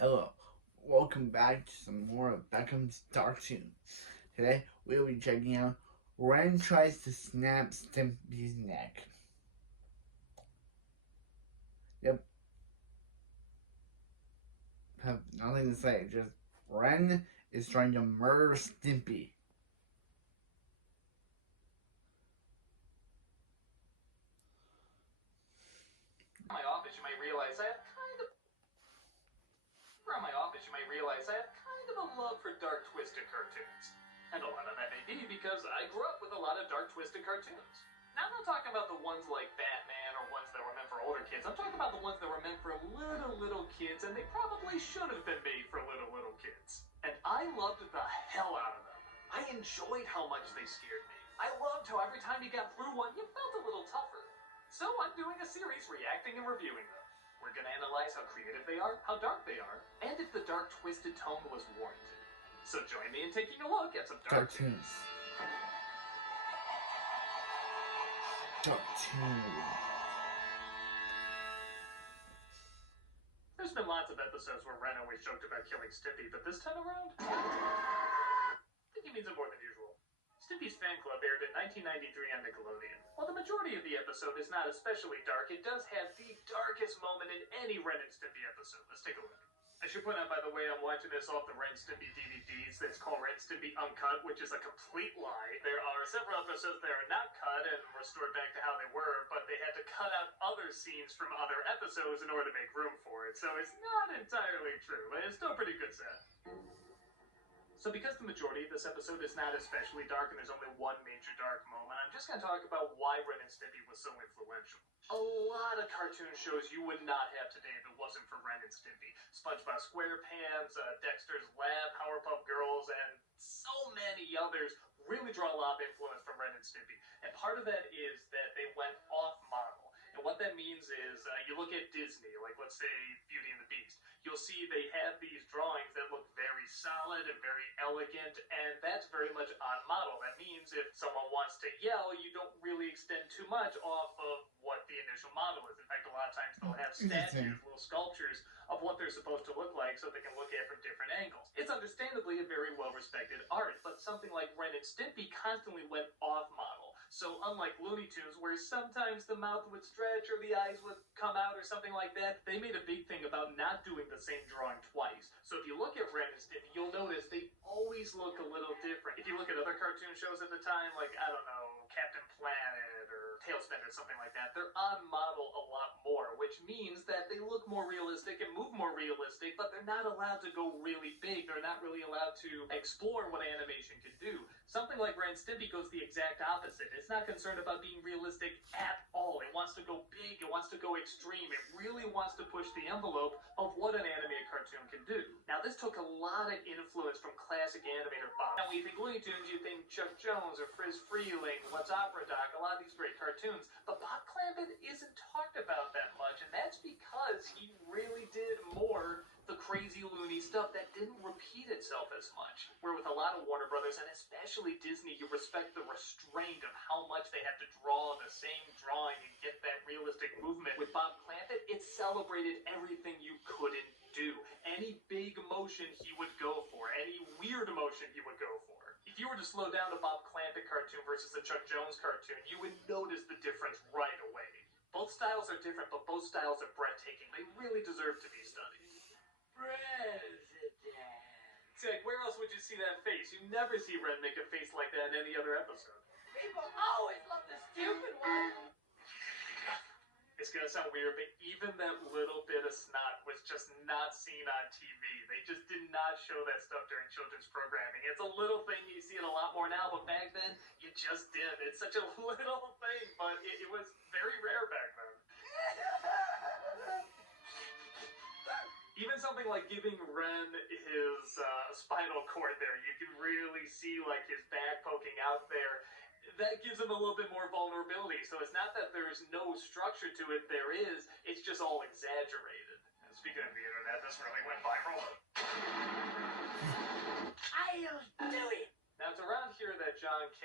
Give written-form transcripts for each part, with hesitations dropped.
Hello, welcome back to some more of Beckham's Dark Toons. Today we will be checking out Ren tries to snap Stimpy's neck. Yep, have nothing to say, just Ren is trying to murder Stimpy. My office, you might realize I have kind of around my office, you might realize I have kind of a love for dark twisted cartoons. And a lot of that may be because I grew up with a lot of dark twisted cartoons. Now I'm not talking about the ones like Batman or ones that were meant for older kids. I'm talking about the ones that were meant for little kids, and they probably should have been made for little kids. And I loved the hell out of them. I enjoyed how much they scared me. I loved how every time you got through one, you felt a little tougher. So I'm doing a series reacting and reviewing them. We're going to analyze how creative they are, how dark they are, and if the dark twisted tone was warranted. So join me in taking a look at some dark Cartoons. Dark Toons. There's been lots of episodes where Ren always joked about killing Stimpy, but this time around, I think he means it more than usual. Stimpy's Fan Club aired in 1993 on Nickelodeon. While the majority of the episode is not especially dark, it does have the darkest moment in any Ren and Stimpy episode. Let's take a look. I should point out, by the way, I'm watching this off the Ren Stimpy DVDs. It's called Ren Stimpy Uncut, which is a complete lie. There are several episodes that are not cut and restored back to how they were, but they had to cut out other scenes from other episodes in order to make room for it. So it's not entirely true, but it's still pretty good set. So because the majority of this episode is not especially dark and there's only one major dark moment, I'm just going to talk about why Ren and Stimpy was so influential. A lot of cartoon shows you would not have today if it wasn't for Ren and Stimpy. SpongeBob SquarePants, Dexter's Lab, Powerpuff Girls, and so many others really draw a lot of influence from Ren and Stimpy. And part of that is that they went off model. And what that means is you look at Disney, like let's say Beauty and the Beast. You'll see they have these drawings that look very solid and very elegant, and that's very much on model. That means if someone wants to yell, you don't really extend too much off of what the initial model is. In fact, a lot of times they'll have statues, little sculptures of what they're supposed to look like so they can look at it from different angles. It's understandably a very well-respected art, but something like Ren and Stimpy constantly went off model. So unlike Looney Tunes, where sometimes the mouth would stretch or the eyes would come out or something like that, they made a big thing about not doing the same drawing twice. So if you look at Ren and Stimpy, you'll notice they always look a little different. If you look at other cartoon shows at the time, like, I don't know, Captain Planet or Tailspin or something like that, they're on model a lot more, which means that they look more realistic and move more realistic, but they're not allowed to go really big. They're not really allowed to explore what animation can do. Something like Ren and Stimpy goes the exact opposite. It's not concerned about being realistic at all. It wants to go big. It wants to go extreme. It really wants to push the envelope of what an animated cartoon can do. Now, this took a lot of influence from classic animator Bob. Now, when you think Looney Tunes, you think Chuck Jones or Friz Freeling, What's Opera Doc, a lot of these great cartoons. But Bob Clampett isn't talked about that much, and that's because he really did more the crazy loony stuff that didn't repeat itself as much. Where with a lot of Warner Brothers, and especially Disney, you respect the restraint of how much they had to draw the same drawing and get that realistic movement. With Bob Clampett, it celebrated everything you couldn't do. Any big emotion he would go for, any weird emotion he would go for. If you were to slow down the Bob Clampett cartoon versus the Chuck Jones cartoon, you would notice the difference right away. Both styles are different, but both styles are breathtaking. They really deserve to be studied. President. It's like, where else would you see that face? You never see Ren make a face like that in any other episode. People always love the stupid one. It's gonna sound weird, but even that little bit of snot was just not seen on TV. They just did not show that stuff during children's programming. It's a little thing, you see it a lot more now, but back then, you just did. It's such a little thing, but it was very rare back then. Even something like giving Ren his spinal cord there, you can really see like his back poking out there. That gives him a little bit more vulnerability. So it's not that there's no structure to it, there is. It's just all exaggerated. And speaking of the internet, this really went viral. I'll do it. Now, it's around here that John K.,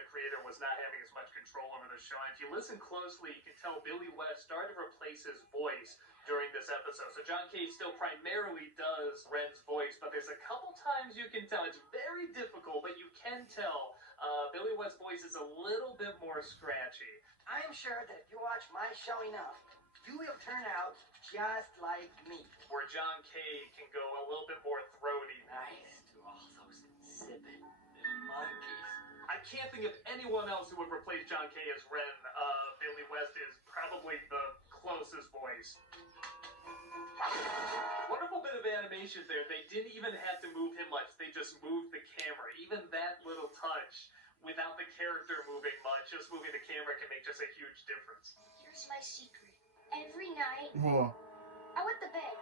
the creator, was not having as much control over the show. And if you listen closely, you can tell Billy West started to replace his voice during this episode. So John K. still primarily does Ren's voice, but there's a couple times you can tell. It's very difficult, but you can tell Billy West's voice is a little bit more scratchy. I'm sure that if you watch my show enough, you will turn out just like me. Where John K. can go a little bit more throaty. Nice to all those insipid monkeys. I can't think of anyone else who would replace John K. as Ren. Billy West is probably the closest voice. Wonderful bit of animation there. They didn't even have to move him much. They just moved the camera. Even that little touch, without the character moving much, just moving the camera can make just a huge difference. Here's my secret. Every night, Whoa. I wet the bed.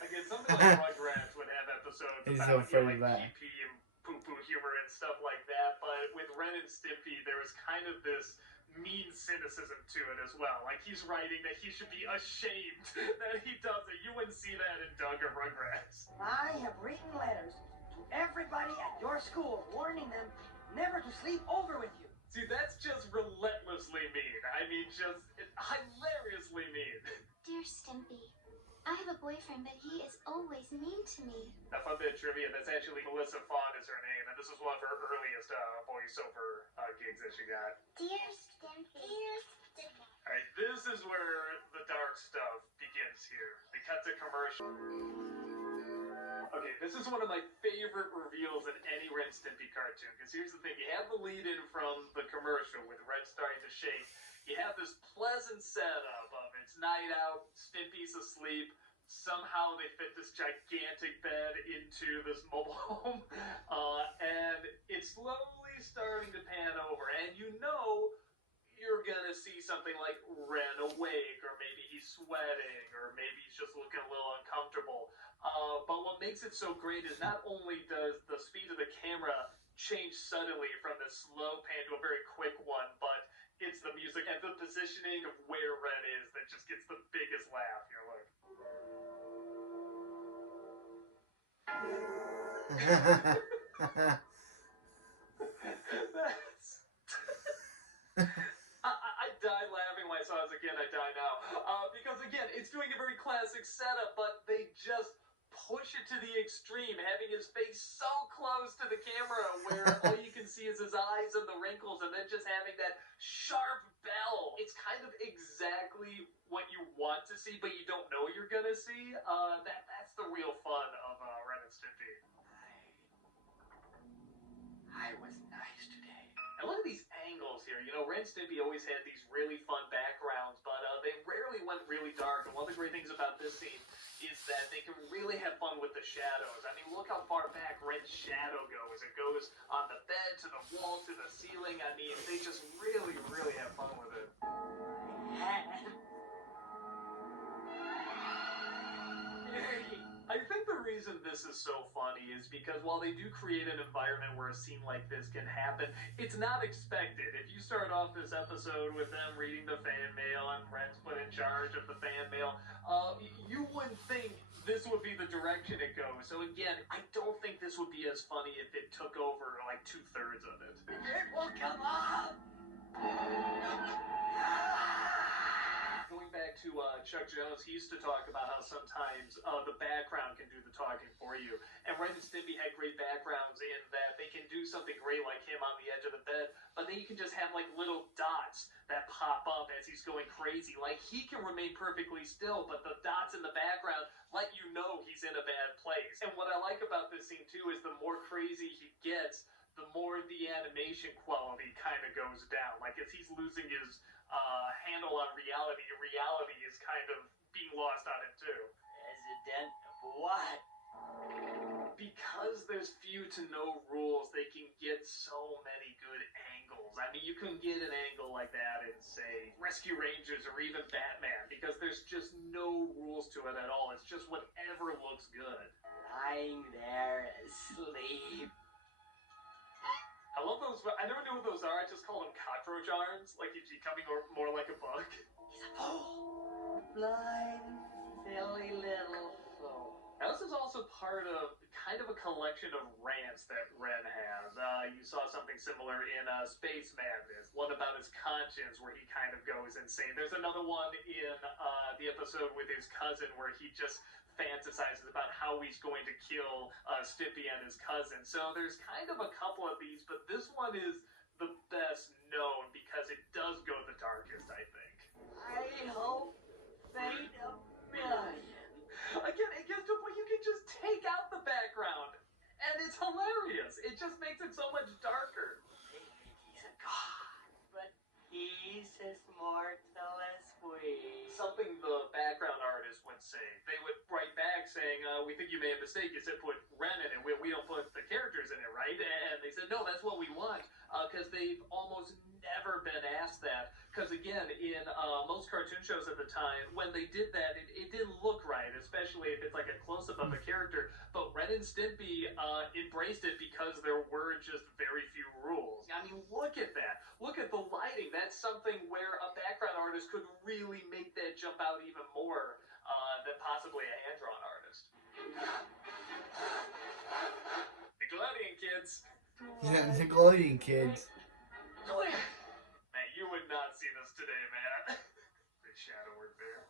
Again, something like Rugrats would have episodes He's about so afraid of like that. pee-pee and poo-poo humor and stuff like that, but with Ren and Stimpy, there was kind of this mean cynicism to it as well. Like, he's writing that he should be ashamed that he does it. You wouldn't see that in Doug or Rugrats. I have written letters to everybody at your school warning them never to sleep over with you. See, that's just relentlessly mean. I mean, just hilariously mean. Dear Stimpy, I have a boyfriend, but he is always mean to me. A fun bit of trivia, that's actually Melissa Fawn is her name, and this is one of her earliest voiceover gigs that she got. Dear Stimpy. Dear Stimpy. Alright, this is where the dark stuff begins here. We cut to commercial. Okay, this is one of my favorite reveals in any Ren Stimpy cartoon, because here's the thing, you have the lead-in from the commercial with Ren starting to shake. You have this pleasant setup of it's night out, Stimpy's asleep, somehow they fit this gigantic bed into this mobile home, and it's slowly starting to pan over, and you know you're gonna see something like Ren awake, or maybe he's sweating, or maybe he's just looking a little uncomfortable. But what makes it so great is not only does the speed of the camera change suddenly from this slow pan to a very quick one, but it's the music and the positioning of where Ren is that just gets the biggest laugh. You're like... That's... I died laughing when I saw this again. I die now. Because again, it's doing a very classic setup, but they just push it to the extreme, having his face so close to the camera where all you can see is his eyes and the wrinkles, and then just having that sharp bell. It's kind of exactly what you want to see, but you don't know you're gonna see. That's the real fun of Ren and Stimpy. I was nice today. And look at these angles here. You know, Ren and Stimpy always had these really fun backgrounds, but they rarely went really dark. And one of the great things about this scene is that they can really have fun with the shadows. I mean, look how far back Ren's shadow goes. It goes on the bed, to the wall, to the ceiling. I mean, they just really, really have fun with it. I think the reason this is so funny is because while they do create an environment where a scene like this can happen, it's not expected. If you start off this episode with them reading the fan mail and Ren's put in charge of the fan mail, you wouldn't think this would be the direction it goes. So again, I don't think this would be as funny if it took over like 2/3 of it. It will come off! Going back to Chuck Jones, he used to talk about how sometimes the background can do the talking for you. And Ren and Stimpy had great backgrounds in that they can do something great like him on the edge of the bed, but then you can just have like little dots that pop up as he's going crazy. Like, he can remain perfectly still, but the dots in the background let you know he's in a bad place. And what I like about this scene too is the more crazy he gets, the more the animation quality kind of goes down. Like, as he's losing his handle on reality is kind of being lost on it too. President of what? Because there's few to no rules, they can get so many good angles. I mean, you can get an angle like that in, say, Rescue Rangers or even Batman, because there's just no rules to it at all. It's just whatever looks good. Lying there asleep. I love those. I never knew what those are. I just call them cockroach arms, like he's becoming more like a bug. He's a fool. Blind, silly little fool. Now, this is also part of kind of a collection of rants that Ren has. You saw something similar in Space Madness, one about his conscience where he kind of goes insane. There's another one in the episode with his cousin where he just fantasizes about how he's going to kill Stimpy and his cousin. So there's kind of a couple of these, but this one is the best known because it does go the darkest, I think. I hope fate a million. Again, it gets to a point you can just take out the background, and it's hilarious. It just makes it so much darker. He's a god, but he's as mortal as we. Something the background artist would say. They would write back saying, we think you made a mistake. You said put Ren in it. We don't put the characters in it, right? And they said, no, that's what we want. Because they've almost never been asked that. Because again, in most cartoon shows at the time, when they did that, it didn't look right, especially if it's like a close-up of a character. But Ren and Stimpy embraced it because there were just very few rules. I mean, look at that. Look at the lighting. That's something where a background artist could really make that jump out even more than possibly a hand-drawn artist. Nickelodeon kids. Yeah, Nickelodeon kids. Man, you would not see this today, man. Big shadow work there.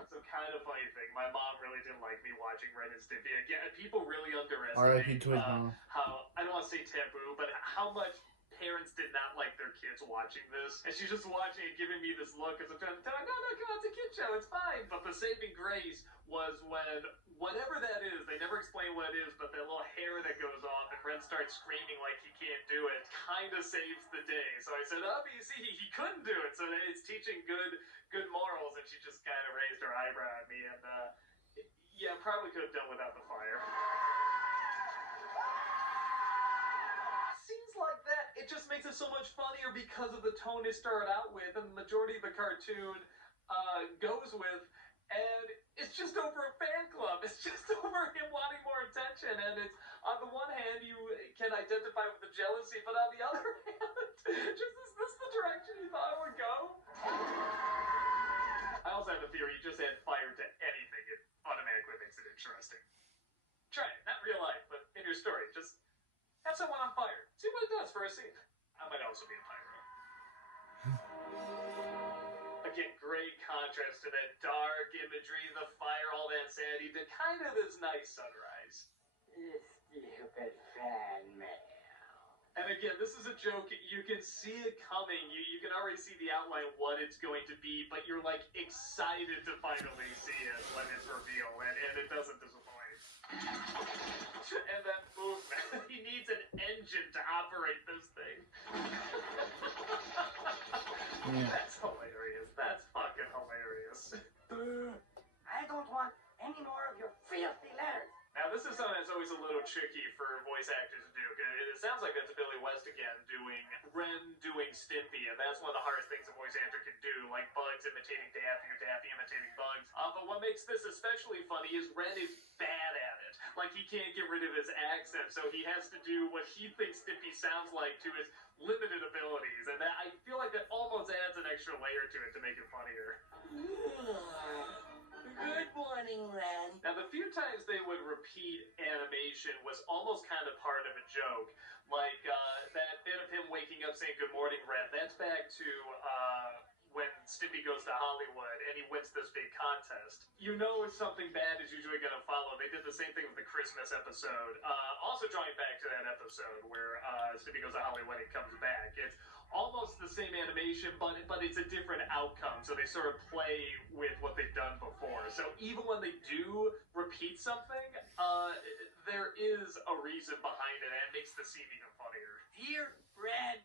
It's a kind of funny thing. My mom really didn't like me watching Ren and Stimpy. Again, people really underestimate R.I.P. to his mom. how, I don't want to say taboo, but how much parents did not like their kids watching this. And she's just watching it, giving me this look as I'm trying to tell her, no, come on, it's a kid show, it's fine. But the saving grace was when, whatever that is, they never explain what it is, but that little hair that goes off and Ren starts screaming like he can't do it, kind of saves the day. So I said, oh, but you see, he couldn't do it. So it's teaching good morals. And she just kind of raised her eyebrow at me. And yeah, probably could have done without the fire. Scenes like that, it just makes it so much funnier because of the tone it started out with and the majority of the cartoon goes with. And it's just over a fan club. It's just over him wanting more attention. And it's, on the one hand, you can identify with the jealousy, but on the other hand, just is this the direction you thought it would go? I also have a theory, you just add fire to anything, it automatically makes it interesting. Try it, not in real life, but in your story. Just have someone on fire. See what it does for a scene. I might also be a pyro. Again, great contrast to that dark imagery, the fire, all that insanity, to kind of this nice sunrise. Stupid fan mail. And again, this is a joke, you can see it coming, you can already see the outline what it's going to be, but you're like excited to finally see it when it's revealed, and it doesn't disappoint. And that movement, he needs an engine to operate this thing. Yeah. That's hilarious, that's fucking hilarious. I don't want any more of your filthy letters. Now, this is something that's always a little tricky for voice actors to do. It sounds like that's Billy West again doing Ren doing Stimpy, and that's one of the hardest things a voice actor can do, like Bugs imitating Daffy or Daffy imitating Bugs. But what makes this especially funny is Ren is bad at it. Like, he can't get rid of his accent, so he has to do what he thinks Stimpy sounds like to his limited abilities, and that, I feel like that almost adds an extra layer to it to make it funnier. Good morning, Ren. Now, the few times they would repeat animation was almost kind of part of a joke. Like, that bit of him waking up saying, good morning, Ren, that's back to, when Stimpy goes to Hollywood and he wins this big contest. You know something bad is usually going to follow. They did the same thing with the Christmas episode. Also drawing back to that episode where Stimpy goes to Hollywood and comes back. It's almost the same animation, but it's a different outcome. So they sort of play with what they've done before. So even when they do repeat something, there is a reason behind it, and it makes the scene even funnier. Dear Ren,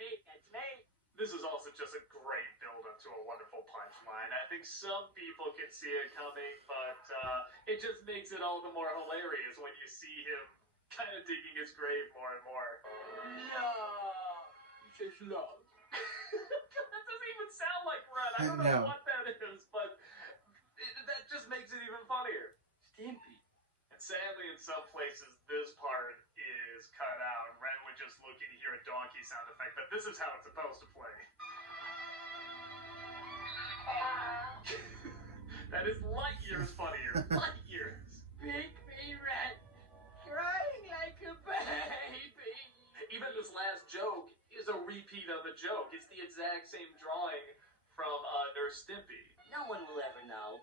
it's me. This is also just a great build-up to a wonderful punchline. I think some people can see it coming, but it just makes it all the more hilarious when you see him kind of digging his grave more and more. Love. He says love. That doesn't even sound like Ren. I don't know what that is, but that just makes it even funnier. Stimpy. And sadly, in some places, this part is cut out. Ren would just look and hear a donkey sound effect, but this is how it's supposed to play. That That is light years funnier. Light years. Big me rat, crying like a baby. Even this last joke is a repeat of a joke. It's the exact same drawing from Nurse Stimpy. No one will ever know.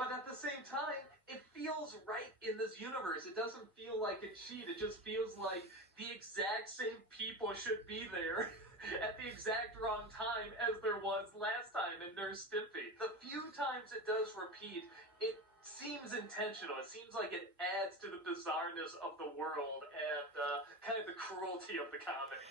But at the same time, it feels right in this universe. It doesn't feel like a cheat. It just feels like the exact same people should be there at the exact wrong time as there was last time in Nurse Stimpy. The few times it does repeat, it seems intentional. It seems like it adds to the bizarreness of the world and kind of the cruelty of the comedy.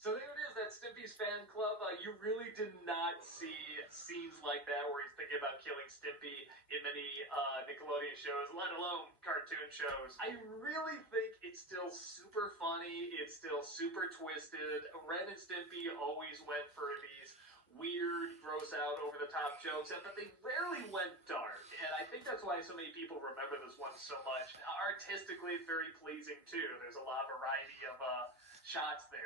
So there it is, that Stimpy's fan club. You really did not see scenes like that where he's thinking about killing Stimpy in many Nickelodeon shows, let alone cartoon shows. I really think it's still super funny. It's still super twisted. Ren and Stimpy always went for these weird, gross out, over the top jokes, but they rarely went dark. And I think that's why so many people remember this one so much. Artistically, it's very pleasing too. There's a lot of variety of shots there.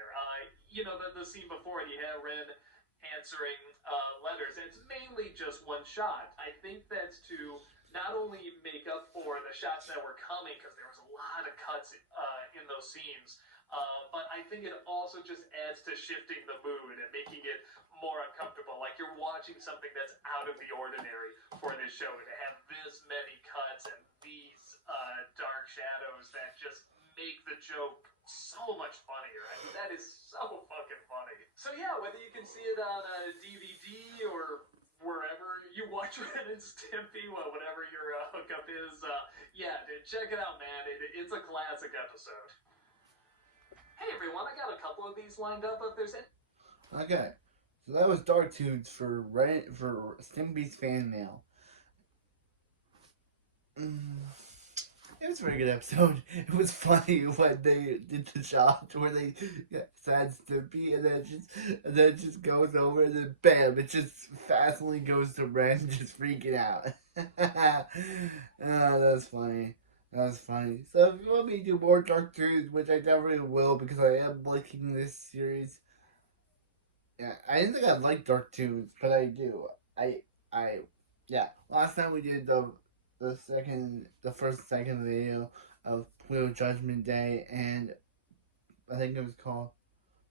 The scene before it, you had Ren answering letters, and it's mainly just one shot. I think that's to not only make up for the shots that were coming, because there was a lot of cuts in those scenes, but I think it also just adds to shifting the mood and making it more uncomfortable. Like you're watching something that's out of the ordinary for this show, and to have this many cuts and these dark shadows that just make the joke so much funnier. I mean, that is so fucking funny. So yeah, whether you can see it on a DVD or wherever you watch Ren and Stimpy, whatever your hookup is, yeah, dude, check it out, man. It's a classic episode. Hey everyone, I got a couple of these lined up if there's any. Okay, so that was Dark Toons for Stimpy's fan mail. It was a very good episode. It was funny when they did the shot where they said Stimpy and then it just goes over and then bam, it just fastly goes to Ren just freaking out. Oh, that was funny. That was funny. So if you want me to do more Dark Toons, which I definitely will because I am liking this series. Yeah, I didn't think I'd like Dark Toons, but I do. Yeah. Last time we did the second video of Pluto Judgment Day, and I think it was called